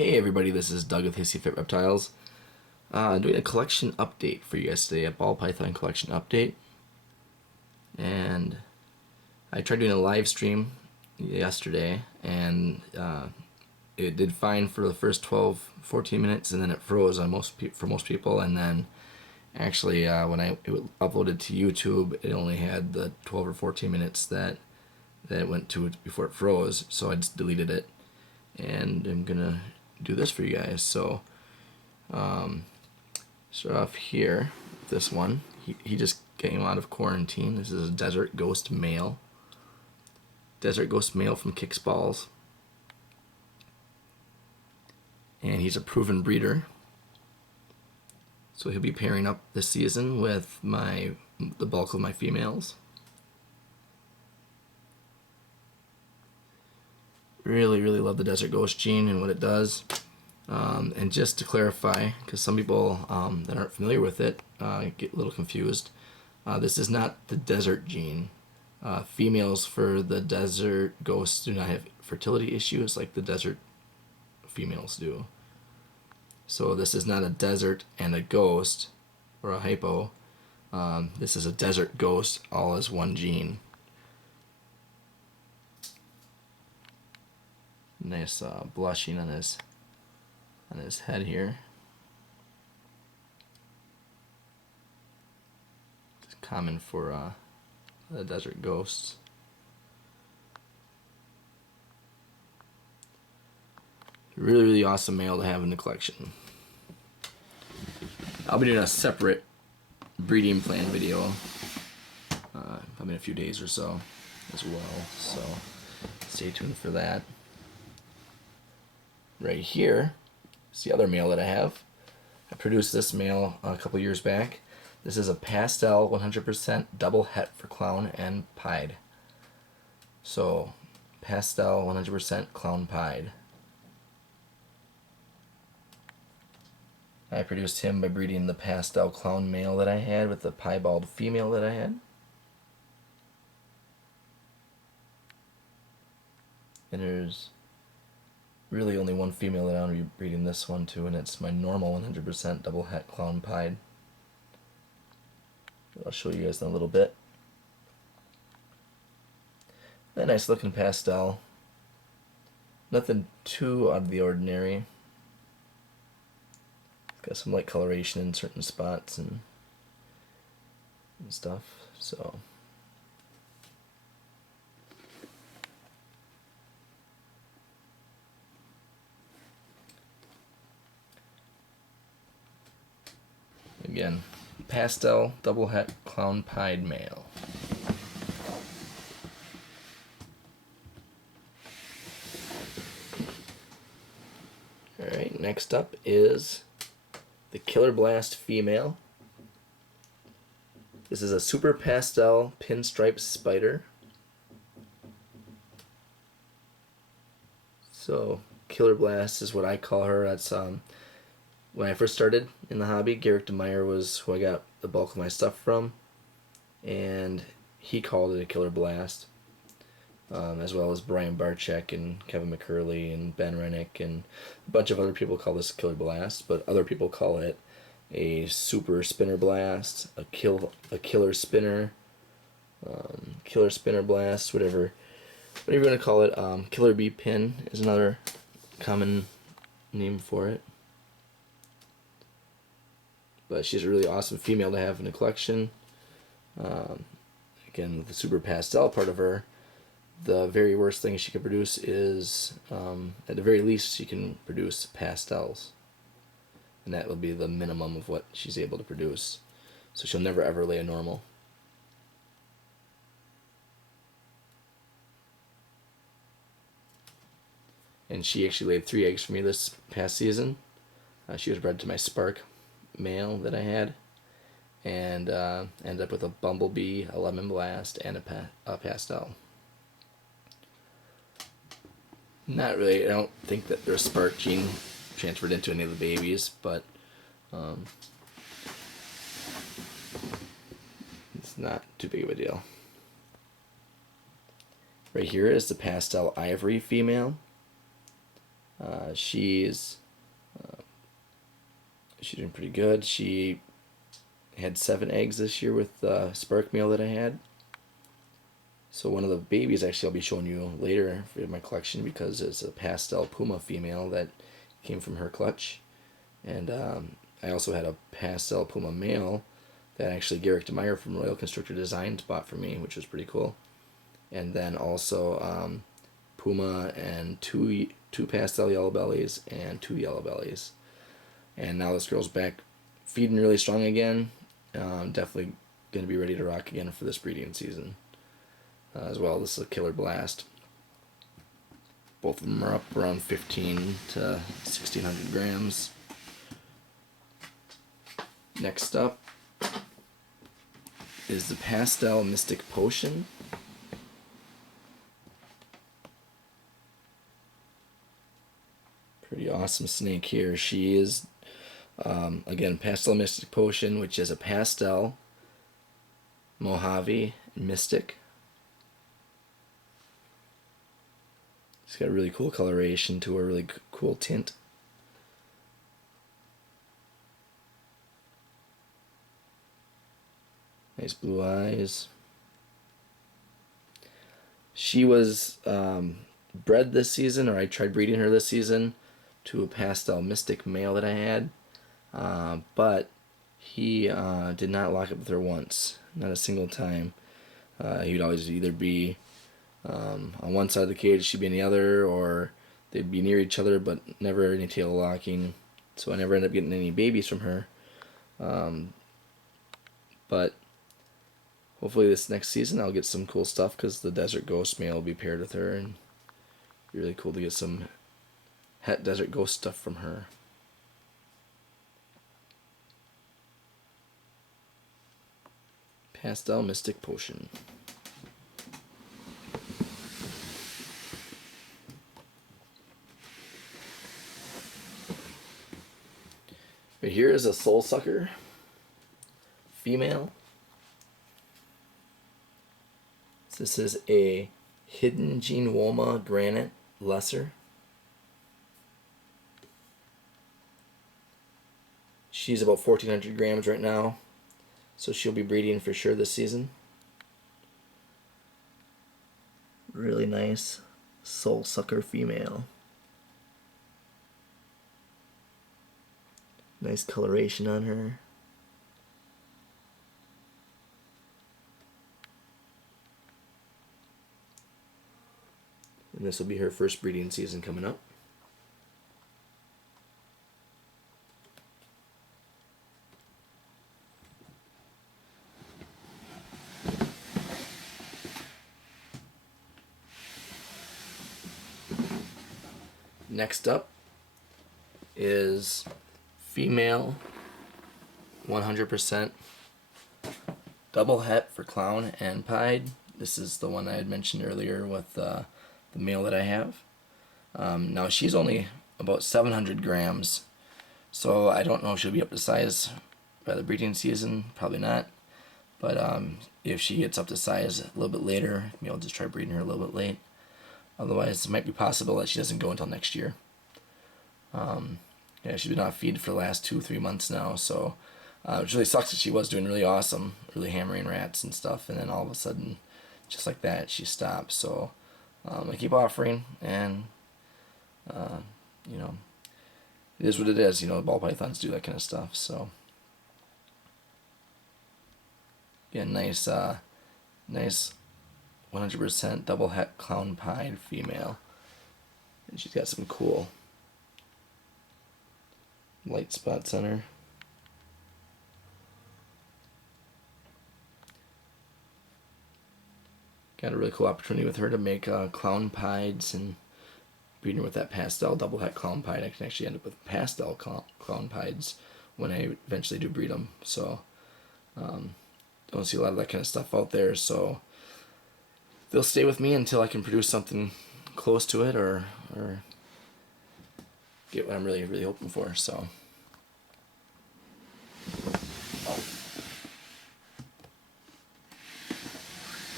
Hey everybody, this is Doug with Hissy Reptiles. Doing a collection update for you guys today, a ball python collection update. And I tried doing a live stream yesterday, and it did fine for the first 12-14 minutes, and then it froze on for most people. And then actually, when it uploaded to YouTube, it only had the 12 or 14 minutes that it went to before it froze. So I just deleted it, and I'm gonna do this for you guys. So start off here, this one, he just came out of quarantine. This is a desert ghost male from Kicks Balls, and he's a proven breeder, so he'll be pairing up this season with the bulk of my females. Really love the desert ghost gene and what it does. And just to clarify, because some people that aren't familiar with it get a little confused, this is not the desert gene. Females for the desert ghosts do not have fertility issues like the desert females do. So this is not a desert and a ghost or a hypo. This is a desert ghost all as one gene. Nice blushing on his head here. It's common for the desert ghosts. Really awesome male to have in the collection. I'll be doing a separate breeding plan video probably in a few days or so as well, so stay tuned for that. Right here is the other male that I have. I produced this male a couple years back. This is a pastel 100% double het for clown and pied. So pastel 100% clown pied. I produced him by breeding the pastel clown male that I had with the piebald female that I had. And there's really only one female that I'm breeding this one to, and it's my normal 100% double het clown pied. I'll show you guys in a little bit. A nice looking pastel. Nothing too out of the ordinary. Got some light coloration in certain spots and stuff. So again, pastel double het clown pied male. Alright, next up is the Killer Blast female. This is a super pastel pinstripe spider. So Killer Blast is what I call her. That's when I first started in the hobby, Garrick DeMeyer was who I got the bulk of my stuff from, and he called it a Killer Blast, as well as Brian Barczyk and Kevin McCurley and Ben Rennick and a bunch of other people call this Killer Blast, but other people call it a Super Spinner Blast, a Killer Spinner, Killer Spinner Blast, whatever you want to call it. Killer Bee Pin is another common name for it. But she's a really awesome female to have in the collection. Again, the super pastel part of her, the very worst thing she can produce is, at the very least, she can produce pastels. And that would be the minimum of what she's able to produce. So she'll never ever lay a normal. And she actually laid 3 eggs for me this past season. She was bred to my Spark male that I had, and ended up with a Bumblebee, a Lemon Blast, and a pastel. Not really, I don't think that their Spark gene transferred into any of the babies, but it's not too big of a deal. Right here is the pastel ivory female. She's doing pretty good. She had 7 eggs this year with the spark male that I had. So one of the babies actually I'll be showing you later in my collection because it's a pastel puma female that came from her clutch. And I also had a pastel puma male that actually Garrick DeMeyer from Royal Constructor Designs bought for me, which was pretty cool. And then also puma and two pastel yellow bellies and 2 yellow bellies. And now this girl's back feeding really strong again. Definitely going to be ready to rock again for this breeding season. As well, this is a killer blast. Both of them are up around 15 to 1600 grams. Next up is the Pastel Mystic Potion. Pretty awesome snake here. She is, again, Pastel Mystic Potion, which is a pastel, Mojave, and Mystic. She's got a really cool coloration to her, really cool tint. Nice blue eyes. She was bred this season, or I tried breeding her this season, to a pastel mystic male that I had. But he did not lock up with her once. Not a single time. He would always either be on one side of the cage, she'd be on the other, or they'd be near each other, but never any tail locking. So I never ended up getting any babies from her. But hopefully this next season I'll get some cool stuff because the Desert Ghost male will be paired with her, and it'd be really cool to get some Het Desert Ghost stuff from her. Pastel Mystic Potion. But here is a Soul Sucker female. This is a Hidden Gene Woma Granite Lesser. She's about 1,400 grams right now, so she'll be breeding for sure this season. Really nice Soul Sucker female. Nice coloration on her. And this will be her first breeding season coming up. Next up is female 100% double het for clown and pied. This is the one I had mentioned earlier with the male that I have. Now she's only about 700 grams, so I don't know if she'll be up to size by the breeding season. Probably not. But if she gets up to size a little bit later, maybe I'll just try breeding her a little bit late. Otherwise, it might be possible that she doesn't go until next year. Yeah, she's been off feed for the last 2-3 months now, so it really sucks that she was doing really awesome, really hammering rats and stuff, and then all of a sudden, just like that, she stopped. So I keep offering, and you know, it is what it is. You know, ball pythons do that kind of stuff. So yeah, nice, nice 100% double het clown pied female, and she's got some cool light spots on her. Got a really cool opportunity with her to make clown pieds, and breeding with that pastel double het clown pied, I can actually end up with pastel clown pieds when I eventually do breed them. So don't see a lot of that kind of stuff out there, so they'll stay with me until I can produce something close to it, or get what I'm really, really hoping for. So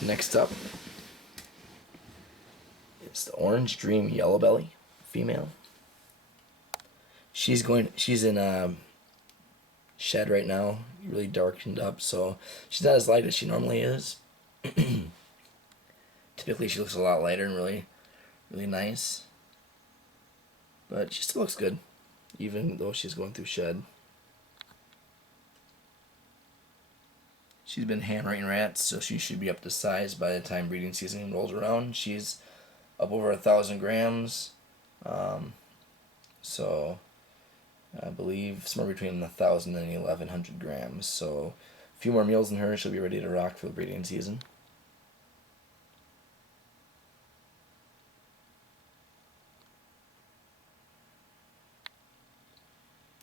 next up is the Orange Dream Yellow Belly female. She's in a shed right now, really darkened up, so she's not as light as she normally is. Typically she looks a lot lighter and really, really nice. But she still looks good, even though she's going through shed. She's been hand-raising rats, so she should be up to size by the time breeding season rolls around. She's up over 1,000 grams. So I believe somewhere between 1,000 and 1,100 grams. So a few more meals in her, she'll be ready to rock for the breeding season.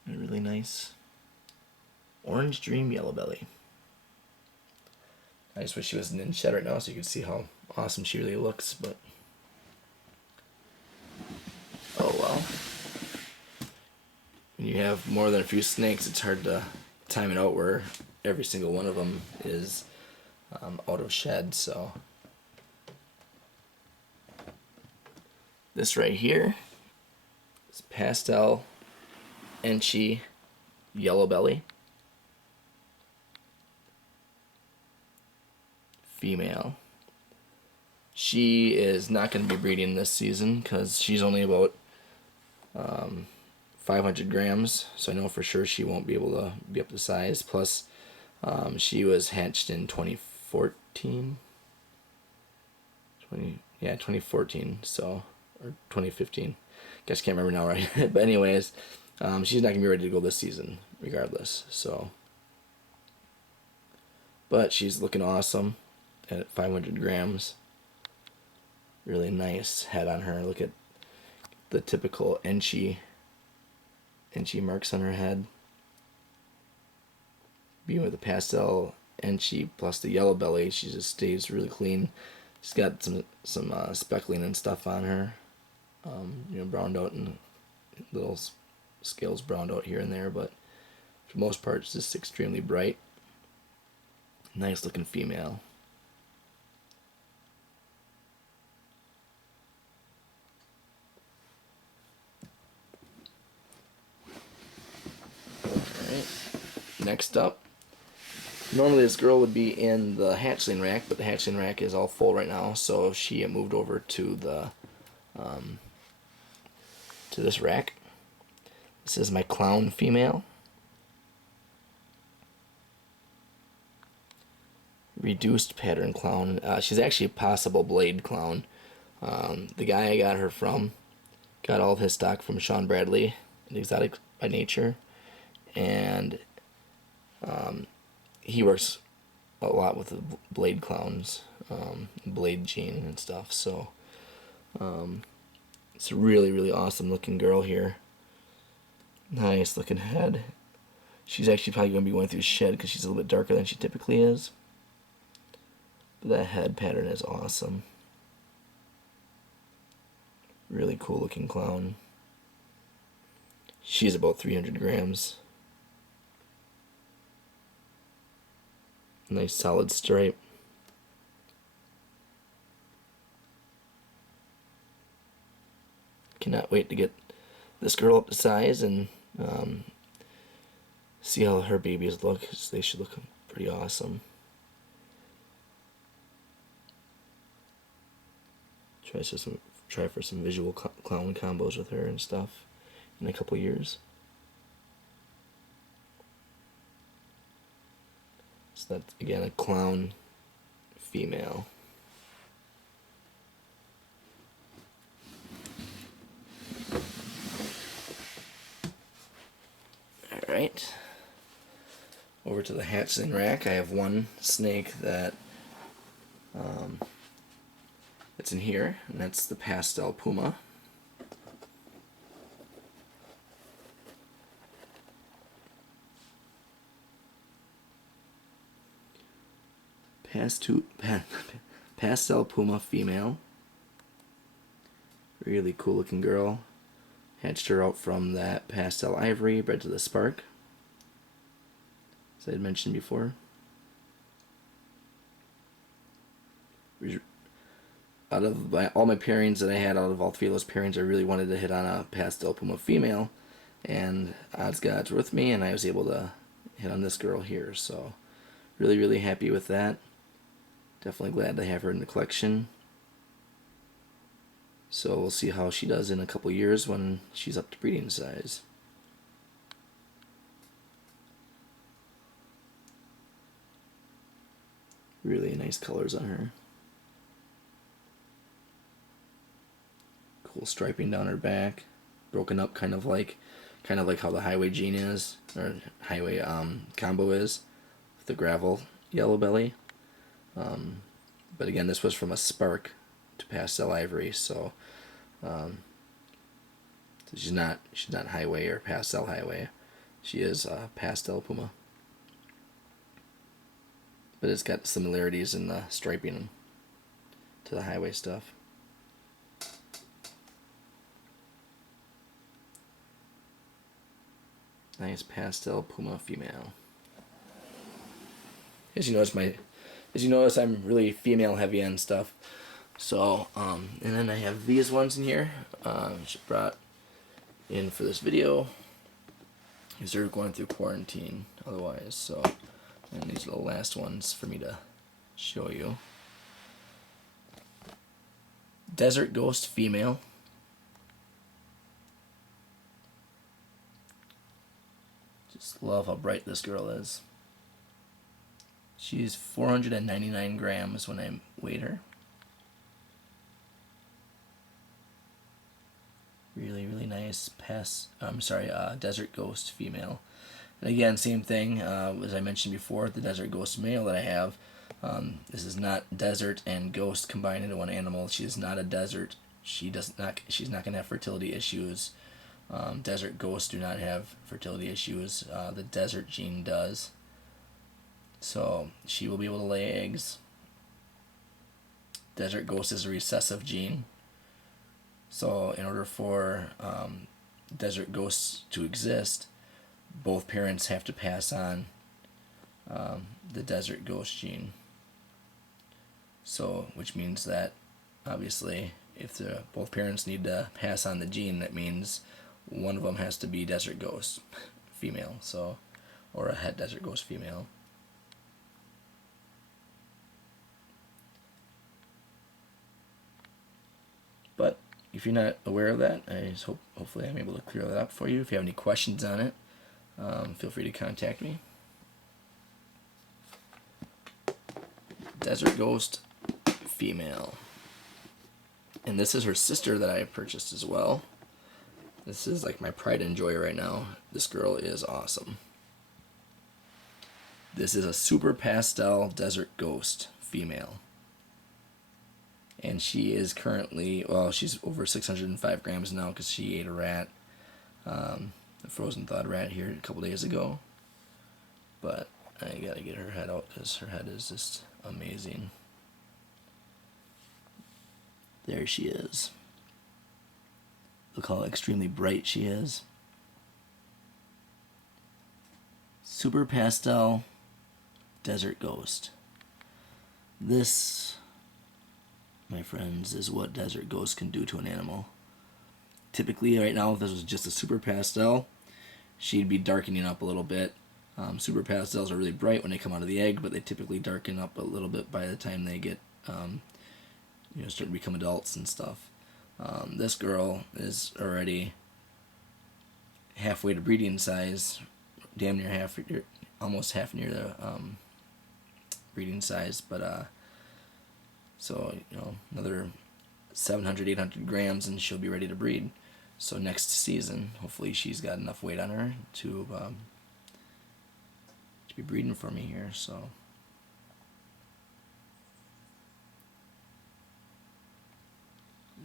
A really nice Orange Dream Yellow Belly. I just wish she was in shed right now so you could see how awesome she really looks, but oh well. When you have more than a few snakes, it's hard to time it out where every single one of them is out of shed, so. This right here is Pastel Enchi Yellow Belly. Female. She is not going to be breeding this season because she's only about 500 grams, so I know for sure she won't be able to be up to size. Plus, she was hatched in 2014. 2014, so, or 2015. Guess can't remember now, right? But anyways, she's not going to be ready to go this season, regardless, so. But she's looking awesome at 500 grams. Really nice head on her. Look at the typical Enchi marks on her head. Being with the pastel Enchi plus the yellow belly, she just stays really clean. She's got some speckling and stuff on her. Browned out and little scales browned out here and there, but for the most part, it's just extremely bright. Nice looking female. Alright, next up. Normally this girl would be in the hatchling rack, but the hatchling rack is all full right now, so she moved over to the to this rack. This is my clown female. Reduced pattern clown. She's actually a possible blade clown. The guy I got her from got all of his stock from Sean Bradley at Exotic by Nature, and he works a lot with the blade clowns, blade gene and stuff. So it's a really, really awesome looking girl here. Nice looking head. She's actually probably going to be going through shed because she's a little bit darker than she typically is. But that head pattern is awesome. Really cool looking clown. She's about 300 grams. Nice solid stripe. Cannot wait to get this girl up to size and see how her babies look. They should look pretty awesome. Try for some visual clown combos with her and stuff in a couple years. So that's again a clown female. Alright. Over to the hatchling rack. I have one snake that that's in here, and that's the pastel puma. Pastel puma female. Really cool looking girl. Hatched her out from that pastel ivory, bred to the spark, as I had mentioned before. Out of all my pairings that I had, out of all three of those pairings, I really wanted to hit on a pastel puma female. and odds gods were with me, and I was able to hit on this girl here. So really, really happy with that. Definitely glad to have her in the collection. So we'll see how she does in a couple years when she's up to breeding size. Really nice colors on her. Cool striping down her back, broken up kind of like how the Highway Gene is, or Highway combo is, with the gravel yellow belly. But again, this was from a spark to pastel ivory, so she's not Highway or pastel Highway. She is pastel Puma, but it's got similarities in the striping to the Highway stuff. Nice pastel Puma female. As you notice, I'm really female heavy on stuff. So, and then I have these ones in here, which I brought in for this video, because they're going through quarantine otherwise. So, and these are the last ones for me to show you. Desert Ghost female. Just love how bright this girl is. She's 499 grams when I weighed her. Really, really nice Desert Ghost female. And again, same thing as I mentioned before, the Desert Ghost male that I have. This is not desert and ghost combined into one animal. She is not a desert. She's not going to have fertility issues. Desert ghosts do not have fertility issues. The desert gene does. So she will be able to lay eggs. Desert ghost is a recessive gene. So in order for desert ghosts to exist, both parents have to pass on the desert ghost gene. So, which means that obviously, if both parents need to pass on the gene, that means one of them has to be desert ghost female, so, or a het desert ghost female. But if you're not aware of that, I just hopefully I'm able to clear that up for you. If you have any questions on it, feel free to contact me. Desert Ghost female. And this is her sister that I purchased as well. This is like my pride and joy right now. This girl is awesome. This is a super pastel Desert Ghost female. And she is currently, well, she's over 605 grams now because she ate a rat, a frozen thawed rat here a couple days ago. But I gotta get her head out because her head is just amazing. There she is. Look how extremely bright she is. Super pastel Desert Ghost. This, my friends, is what Desert Ghost can do to an animal. Typically, right now, if this was just a super pastel, she'd be darkening up a little bit. Super pastels are really bright when they come out of the egg, but they typically darken up a little bit by the time they get, start to become adults and stuff. This girl is already halfway to breeding size, damn near almost half near the breeding size, but so another 700, 800 grams and she'll be ready to breed. So next season, hopefully she's got enough weight on her to be breeding for me here. So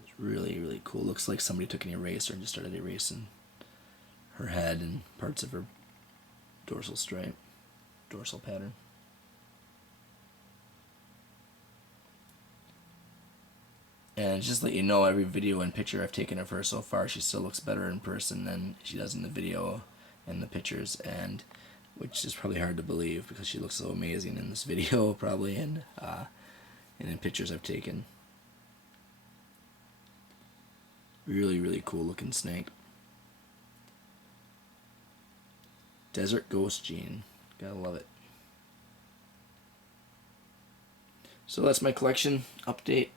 it's really, really cool. Looks like somebody took an eraser and just started erasing her head and parts of her dorsal pattern. And just to let you know, every video and picture I've taken of her so far, she still looks better in person than she does in the video and the pictures, and which is probably hard to believe because she looks so amazing in this video probably, and in pictures I've taken. Really, really cool looking snake. Desert Ghost Gene. Gotta love it. So that's my collection update.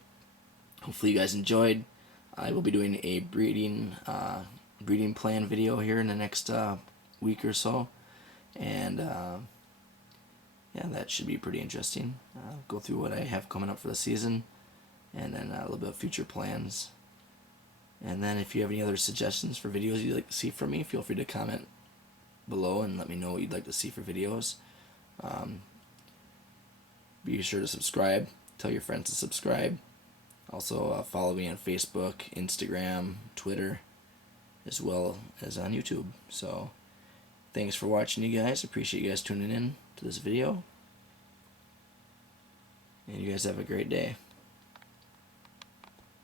Hopefully you guys enjoyed. I will be doing a breeding plan video here in the next week or so, and yeah, that should be pretty interesting. Go through what I have coming up for the season, and then a little bit of future plans. And then if you have any other suggestions for videos you'd like to see from me, feel free to comment below and let me know what you'd like to see for videos. Be sure to subscribe. Tell your friends to subscribe. Also follow me on Facebook, Instagram, Twitter, as well as on YouTube. So thanks for watching, you guys. Appreciate you guys tuning in to this video. And you guys have a great day.